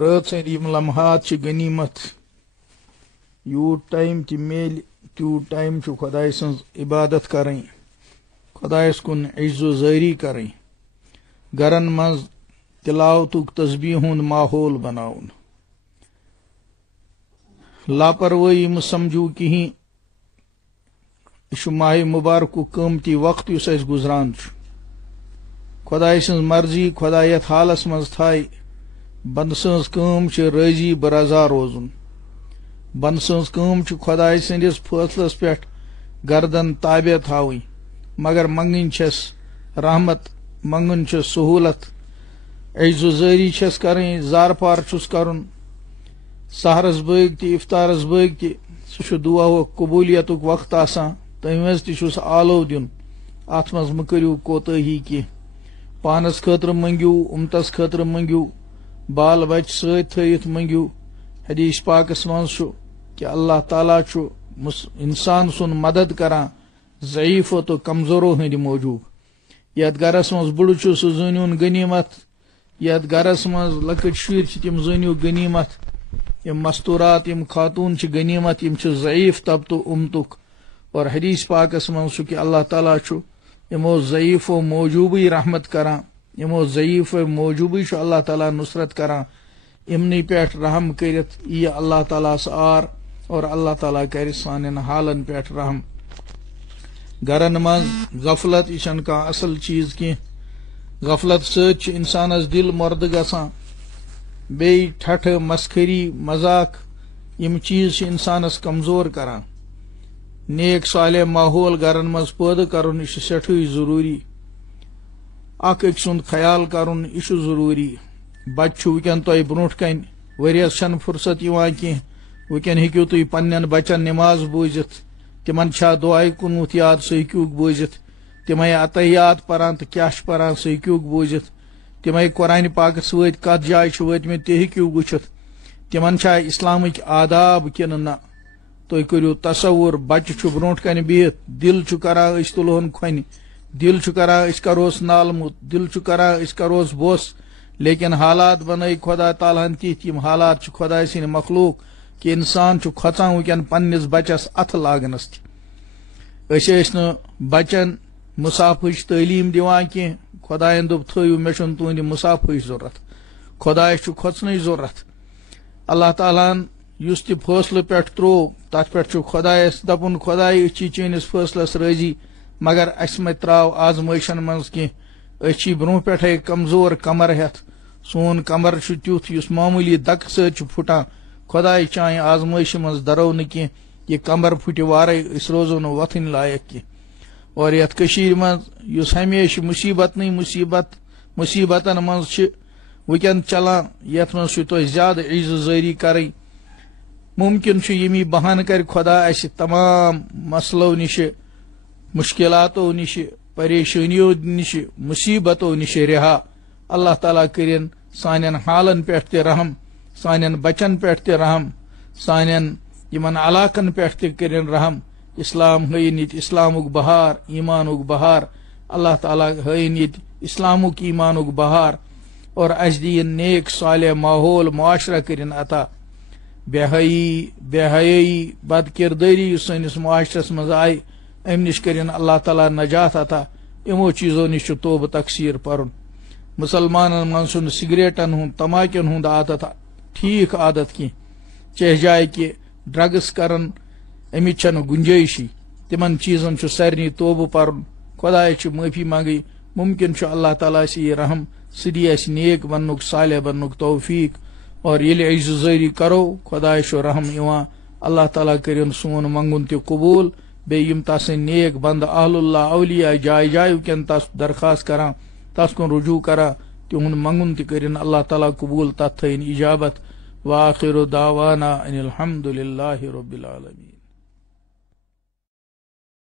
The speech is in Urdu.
رات سند یم لمحات چھ غنیمت یوت ٹائم تہ میل تیوت ٹائم چھ خدائے سن عبادت کریں خدائس کن عز و زاری کریں گرن مز تلاوتک تسبیح ہند ماحول بناون لاپرواہی مہ سمجھو کہیں یہ ماہ مبارک قیمتی وقت اس گزران خدائے سن مرضی خدا یت حالس مز تھائے بند سنز کام راضی برضا روزن بند سنز کام خدائے سندس فیصلس پہ گردن تابع تھاوی مگر منگن چھس رحمت منگن چھس سہولت عز و زاری چھس کریں زار پار چھس کرن سحرس بٲگۍ تہِ افطارس بٲگۍ تہِ سُہ چھُ دعا قبولیتُک وقت آسان تمہِ منٛز تہِ چھُس آلو دیُن اتھ منٛز مہ کٔرِو کوتٲہی کینٛہہ پانس خٲطرٕ منگیو امتس خٲطرٕ منگیو بال بچہ سۭتۍ تھٲیِتھ منگیو حدیث پاکس منٛز چھُ کہ اللہ تعالیٰ چھُ انسان سُنٛد مدد کران ضعیفو تہٕ کمزورو ہٕنٛدِ موٗجوٗب یتھ گرس منٛز بُڑٕ چھُ سُہ زٲنۍہوٗن غنیٖمت یتھ گرس منٛز لۄکٕٹۍ شُرۍ چھِ تِم زٲنِو غنیٖمت یم مستورات یم خاتون چھ غنیمت یم چھ ضعیف طبقہ امتک اور حدیث پاکس منٛز چھُ کہ اللہ تعالیٰ چھُ یمو ضعیفو موجوبی رحمت کران یمو ضعیفو موجوبی چھُ اللہ تعالیٰ نصرت کران یمنٕے پٮ۪ٹھ رحم کٔرِتھ یی اللہ تعالیٰ ہس آر اور اللہ تعالیٰ کرِ سانٮ۪ن حالن پٮ۪ٹھ رحم گرن منٛز غفلت یہِ چھنہٕ کانٛہہ اصل چیٖز کینٛہہ غفلت سۭتۍ چھُ انسانس دل مردٕ گژھان بیٚیہِ ٹھٹھٕ مسخری مذاق یم چیٖز چھِ انسانس کمزور کران نیک صالح ماحول گرن منٛز پٲدٕ کرُن یہِ چھُ سٮ۪ٹھٕے ضروٗری اکھ أکۍ سُنٛد خیال کرُن یہِ چھُ ضروٗری بچہ چھُ وٕنکٮ۪ن تۄہہِ برونٛٹھ کنہِ ؤریس چھنہٕ فرصت یِوان کینٛہہ وٕنکٮ۪ن ہیٚکِو تُہۍ پننٮ۪ن بچن نماز بوٗزِتھ تمن چھا دعاے کُنوُت یاد سُہ ہیٚکِوُکھ بوٗزِتھ تمے عطیات پران تہٕ کیاہ چھِ پران سُہ ہیٚکِوُکھ بوٗزِتھ تمے قرآن پاکس وٲتۍ کتھ جایہِ چھِ وٲتمٕتۍ تہِ ہیٚکِو وٕچھِتھ تمن چھا اسلامٕکۍ آداب کِنہٕ نہ تُہۍ کٔرِو تصور بچہ چھُ برونٛٹھ کنہِ بِہِتھ دل چھُ کران أسۍ تُلہون کھۄنہِ دل چھُ کران أسۍ کروس نالمُت دل چھُ کران أسۍ کروس بوٚس لیکن حالات بنٲے خدا تعالیٰ ہن تِتھۍ یم حالات چھِ خداے سٕنٛدۍ مخلوق کہ انسان چھُ کھۄژان وٕنکٮ۪ن پننس بچس اتھٕ لاگنس تہِ أسۍ ٲسۍ نہٕ بچن مُسافٕچ تعلیٖم دِوان کینٛہہ خدایَن دوٚپ تھٲیِو مےٚ چھُنہٕ تُہنٛدِ مُسافٕچ ضروٗرت خدایس چھُ کھۄژنٕچ ضروٗرت اللہ تعالیٰ ہن یُس تہِ فٲصلہٕ پٮ۪ٹھ تروو تتھ پٮ۪ٹھ چھُ خدایس دپُن خداے أسۍ چھِ چٲنِس فٲصلس رٲضی مگر اسہِ مہ تراو آزمٲیشن منٛز کینٛہہ أسۍ چھِ برونٛہہ پٮ۪ٹھے کمزور کمر ہٮ۪تھ سون کمر چھُ تیُتھ یُس معموٗلی دکہٕ سۭتۍ چھُ پھُٹان خداے چانہِ آزمٲیشہِ منٛز درو نہٕ کینٛہہ یہِ کمر پھُٹہِ وارے أسۍ روزو نہٕ وۄتھٕنۍ لایق کینٛہہ اور یتھ کٔشیٖرِ منٛز یُس ہمیشہِ مُصیبتنٕے مُصیبتن منٛز چھِ وٕنکٮ۪ن چلان یتھ منٛز چھُ تۄہہِ زیادٕ عز و زٲری کرٕنۍ مُمکِن چھُ ییٚمی بہانہٕ کرِ خۄدا اسہِ تمام مسلو نِشہِ مُشکلاتو نِشہِ پریشٲنیو نِشہِ مُصیبتو نِشہِ رِہا اللہ تعالیٰ کٔرِنۍ سانٮ۪ن حالن پٮ۪ٹھ تہِ رحم سانٮ۪ن بچن پٮ۪ٹھ تہِ رحم سانٮ۪ن یِمن علاقن پٮ۪ٹھ تہِ کٔرِنۍ رحم اسلام ہٲیِن ییٚتہِ اسلامُک بہار ایمانُک بہار اللہ تعالیٰ ہٲیِن ییٚتہِ اسلامُک ایمانُک بہار اور اسہِ دِیِن نیک صالح ماحول معاشرہ کٔرِنۍ عطا بے حیٲیی بد کردٲری یُس سٲنِس معاشرس منٛز آیہِ امہِ نِش کٔرِنۍ اللہ تعالیٰ نجات عطا یِمو چیٖزو نِش چھُ توبہٕ تقسیٖر پرُن مُسلمانن منٛز چھُنہٕ سگریٹن ہُنٛد تماکٮ۪ن ہُنٛد عادت ٹھیٖک عادت کینٛہہ چاہے جایہِ کہِ ڈرگس کرن امِچ چھنہٕ گُنجٲیشی تِمن چیٖزن چھُ سارنٕے توبہٕ پرُن خدایس چھِ معٲفی منگٕنۍ مُمکِن چھُ اللہ تعالیٰ اسہِ یہِ رحم سُہ دی اسہِ نیک بننُک صالح بننُک توفیٖق اور ییٚلہِ عز و زٲری کرو خدایس چھُ رحم یِوان اللہ تعالیٰ کٔرِنۍ سون منگُن تہِ قبوٗل بیٚیہِ یِم تس سٕنٛدۍ نیک بنٛدٕ اہل اللہ اولیاء جایہِ جایہِ وٕنکٮ۪ن تس درخواست کران تس کُن رجوٗع کران تِہُنٛد منگُن تہِ کٔرِنۍ اللہ تعالیٰ قبوٗل تتھ تھٲیِن اجابت وآخر دعوانا ان الحمد للہ رب العالمین.